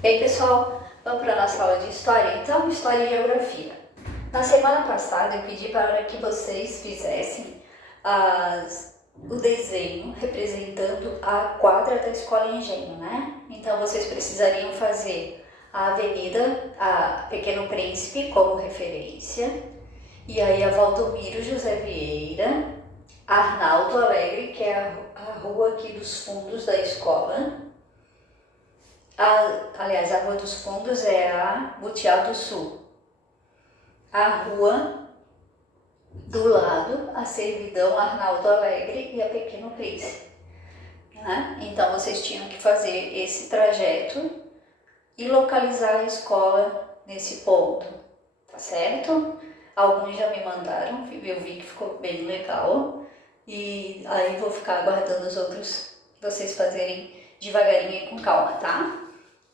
E aí, pessoal, vamos para a nossa aula de História? Então, História e Geografia. Na semana passada, eu pedi para que vocês fizessem o desenho representando a quadra da Escola Engenho, né? Então, vocês precisariam fazer a Avenida a Pequeno Príncipe como referência, e aí a Valdomiro José Vieira, Arnaldo Alegre, que é a rua aqui dos fundos da escola. Aliás, a Rua dos Fundos é a Butiá do Sul. A rua do lado, a Servidão Arnaldo Alegre e a Pequeno Príncipe. Né? Então, vocês tinham que fazer esse trajeto e localizar a escola nesse ponto, tá certo? Alguns já me mandaram, eu vi que ficou bem legal. E aí vou ficar aguardando os outros, vocês fazerem devagarinho e com calma, tá?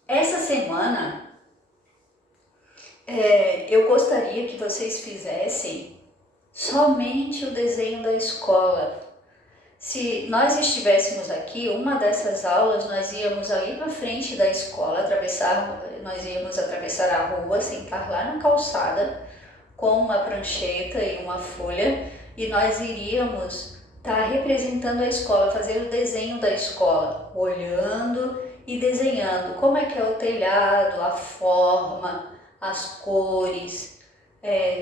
Essa semana, eu gostaria que vocês fizessem somente o desenho da escola. Se nós estivéssemos aqui, uma dessas aulas, nós íamos ali na frente da escola, nós íamos atravessar a rua, sentar lá na calçada, com uma prancheta e uma folha, e nós iríamos estar representando a escola, fazer o desenho da escola, olhando e desenhando como é que é o telhado, a forma, as cores,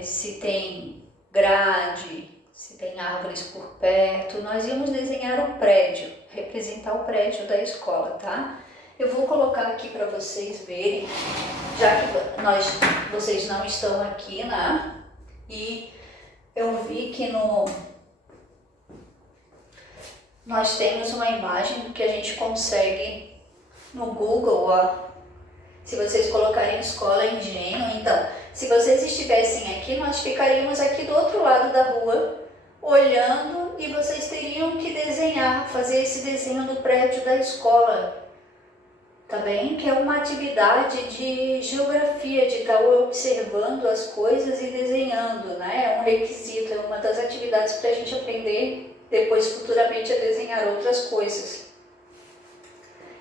se tem grade, se tem árvores por perto. Nós íamos desenhar o prédio, representar o prédio da escola, tá? Eu vou colocar aqui para vocês verem, já que vocês não estão aqui, né? E eu vi que nós temos uma imagem que a gente consegue no Google, ó. Se vocês colocarem Escola Engenho, então, se vocês estivessem aqui, nós ficaríamos aqui do outro lado da rua, olhando, e vocês teriam que desenhar, fazer esse desenho do prédio da escola, tá bem? Que é uma atividade de geografia, de estar observando as coisas e desenhando, né? É um requisito, é uma das atividades para a gente aprender depois, futuramente, a desenhar outras coisas.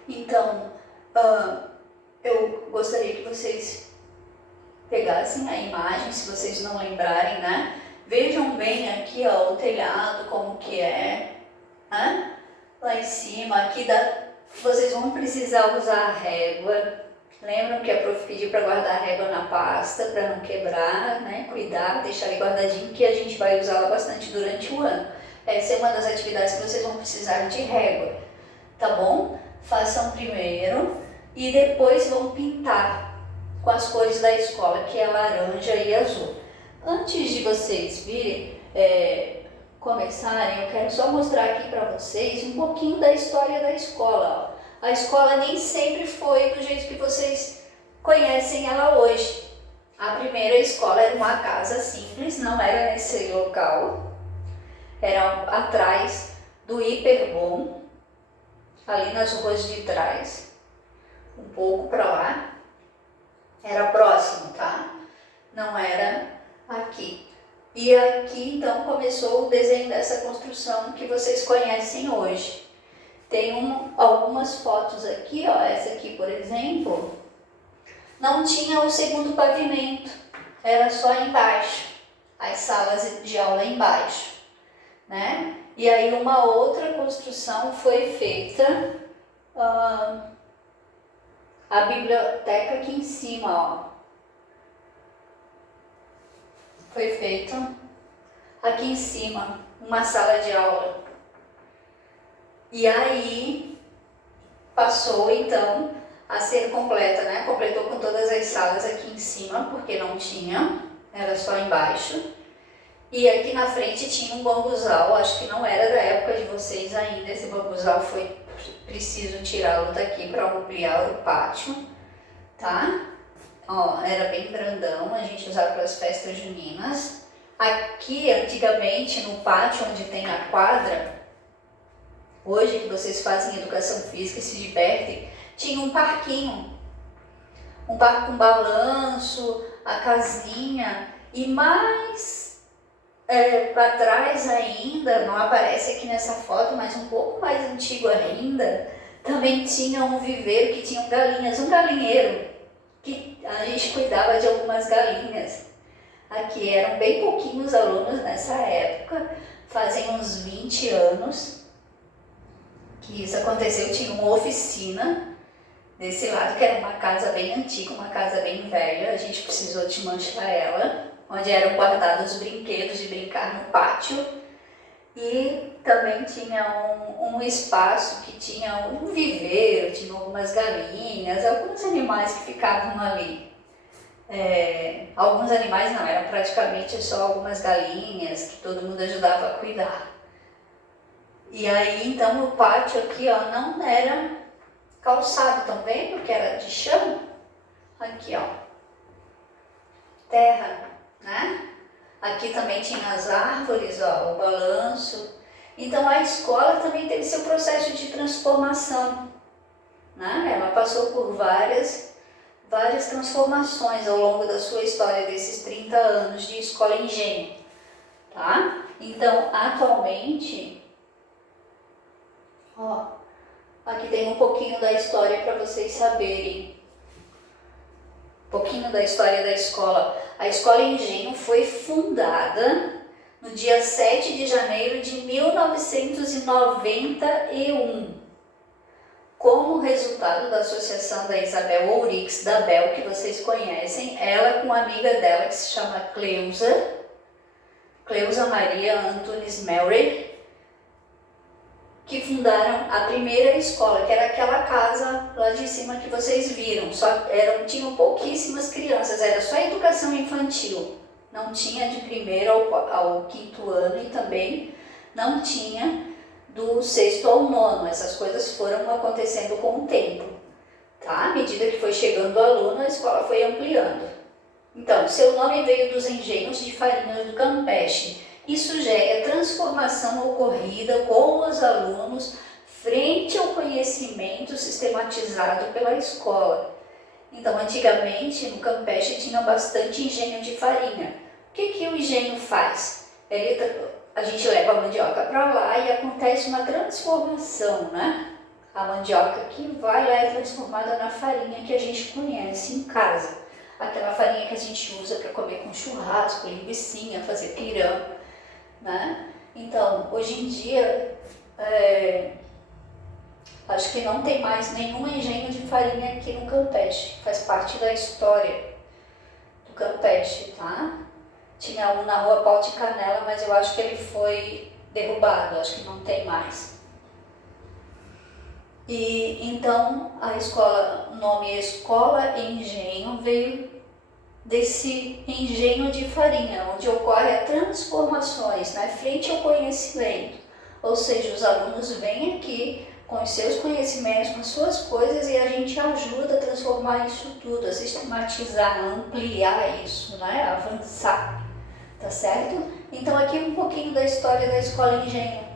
Então, eu gostaria que vocês pegassem a imagem, se vocês não lembrarem, né? Vejam bem aqui, ó, o telhado, como que é, né? Lá em cima, aqui vocês vão precisar usar a régua. Lembram que a prof pediu para guardar a régua na pasta, para não quebrar, né? Cuidar, deixar ali guardadinho, que a gente vai usá-la bastante durante o ano. Essa é uma das atividades que vocês vão precisar de régua, tá bom? Façam primeiro e depois vão pintar com as cores da escola, que é laranja e azul. Antes de vocês virem começarem, eu quero só mostrar aqui para vocês um pouquinho da história da escola. Ó. A escola nem sempre foi do jeito que vocês conhecem ela hoje. A primeira escola era uma casa simples, não era nesse local, era atrás do Hiperbom, ali nas ruas de trás, um pouco para lá. Era próximo, tá? Não era aqui. E aqui, então, começou o desenho dessa construção que vocês conhecem hoje. Tem algumas fotos aqui, ó. Essa aqui, por exemplo, não tinha o segundo pavimento. Era só embaixo. As salas de aula embaixo, né? E aí uma outra construção foi feita... a biblioteca aqui em cima, ó, foi feito aqui em cima, uma sala de aula. E aí passou então a ser completa, né? Completou com todas as salas aqui em cima, porque não tinha, era só embaixo. E aqui na frente tinha um bambuzal, acho que não era da época de vocês ainda, esse bambuzal foi preciso tirá-lo daqui para ampliar o pátio, tá? Ó, era bem grandão, a gente usava para as festas juninas. Aqui, antigamente, no pátio onde tem a quadra, hoje que vocês fazem educação física e se divertem, tinha um parquinho. Um parque com balanço, a casinha, e mais para trás ainda, não aparece aqui nessa foto, mas um pouco mais antigo ainda, Também tinha um viveiro que tinha galinhas, um galinheiro, que a gente cuidava de algumas galinhas. Aqui eram bem pouquinhos alunos nessa época, fazem uns 20 anos que isso aconteceu. Tinha uma oficina desse lado, que era uma casa bem antiga, uma casa bem velha, a gente precisou desmanchar ela, onde eram guardados os brinquedos de brincar no pátio. E também tinha um espaço que tinha um viveiro, tinha algumas galinhas, alguns animais que ficavam ali. Alguns animais não, eram praticamente só algumas galinhas que todo mundo ajudava a cuidar. E aí então o pátio aqui, ó, não era calçado também, porque era de chão. Aqui, ó, terra, né? Aqui também tinha as árvores, ó, o balanço. Então a escola também teve seu processo de transformação, né? Ela passou por várias transformações ao longo da sua história, desses 30 anos de Escola Engenho, tá? Então, atualmente, ó, aqui tem um pouquinho da história para vocês saberem. Um pouquinho da história da escola. A Escola Engenho foi fundada no dia 7 de janeiro de 1991, como resultado da associação da Isabel Ourix da Bel, que vocês conhecem, ela com uma amiga dela que se chama Cleusa Maria Antunes Melry, que fundaram a primeira escola, que era aquela casa lá de cima que vocês viram. Tinham pouquíssimas crianças, era só educação infantil. Não tinha de primeiro ao quinto ano e também não tinha do sexto ao nono. Essas coisas foram acontecendo com o tempo, tá? À medida que foi chegando o aluno, a escola foi ampliando. Então, seu nome veio dos engenhos de farinha do Campeche. Isso sugere a transformação ocorrida com os alunos frente ao conhecimento sistematizado pela escola. Então, antigamente, no Campeche tinha bastante engenho de farinha. O que o engenho faz? A gente leva a mandioca para lá e acontece uma transformação, né? A mandioca que vai lá é transformada na farinha que a gente conhece em casa. Aquela farinha que a gente usa para comer com churrasco, linguicinha, fazer pirão, né? Então, hoje em dia, acho que não tem mais nenhum engenho de farinha aqui no Campeche. Faz parte da história do Campeche, tá? Tinha um na rua Pau de Canela, mas eu acho que ele foi derrubado, acho que não tem mais. E então a escola, o nome Escola Engenho veio desse engenho de farinha, onde ocorrem transformações, né, frente ao conhecimento. Ou seja, os alunos vêm aqui com os seus conhecimentos, com as suas coisas, e a gente ajuda a transformar isso tudo, a sistematizar, a ampliar isso, né, a avançar. Tá certo? Então aqui um pouquinho da história da Escola Engenho,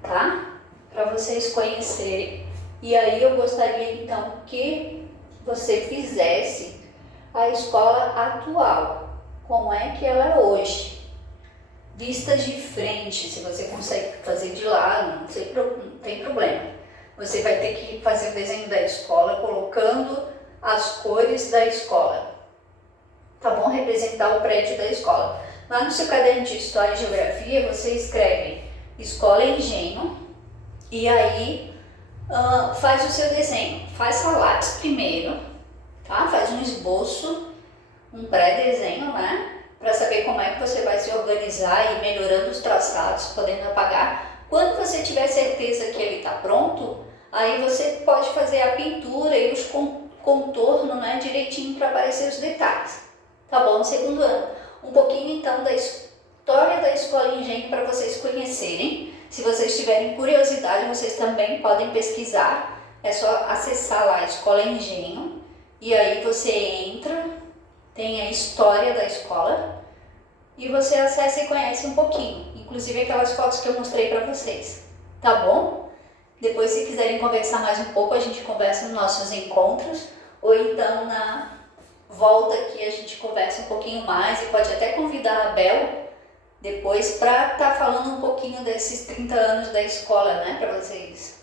tá? Para vocês conhecerem. E aí eu gostaria então que você fizesse a escola atual, como é que ela é hoje. Vista de frente, se você consegue fazer de lado, não tem problema. Você vai ter que fazer o desenho da escola colocando as cores da escola. Tá bom? Representar o prédio da escola. Lá no seu caderno de História e Geografia, você escreve Escola Engenho e aí faz o seu desenho. Faz a lápis primeiro, tá? Faz um esboço, um pré-desenho, né? Para saber como é que você vai se organizar e ir melhorando os traçados, podendo apagar. Quando você tiver certeza que ele está pronto, aí você pode fazer a pintura e os contornos, né, direitinho para aparecer os detalhes. Tá bom? Segundo ano. Um pouquinho então da história da Escola Engenho para vocês conhecerem. Se vocês tiverem curiosidade, vocês também podem pesquisar. É só acessar lá a Escola Engenho e aí você entra, tem a história da escola e você acessa e conhece um pouquinho, inclusive aquelas fotos que eu mostrei para vocês. Tá bom? Depois, se quiserem conversar mais um pouco, a gente conversa nos nossos encontros ou então na volta aqui a gente conversa um pouquinho mais e pode até convidar a Bel depois para estar falando um pouquinho desses 30 anos da escola, né, para vocês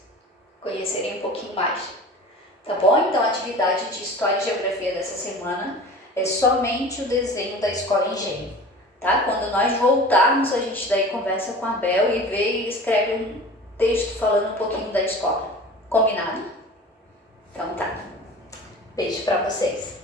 conhecerem um pouquinho mais. Tá bom? Então a atividade de História e Geografia dessa semana é somente o desenho da Escola Engenho. Tá? Quando nós voltarmos, a gente daí conversa com a Bel e vê e escreve um texto falando um pouquinho da escola. Combinado? Então tá. Beijo pra vocês.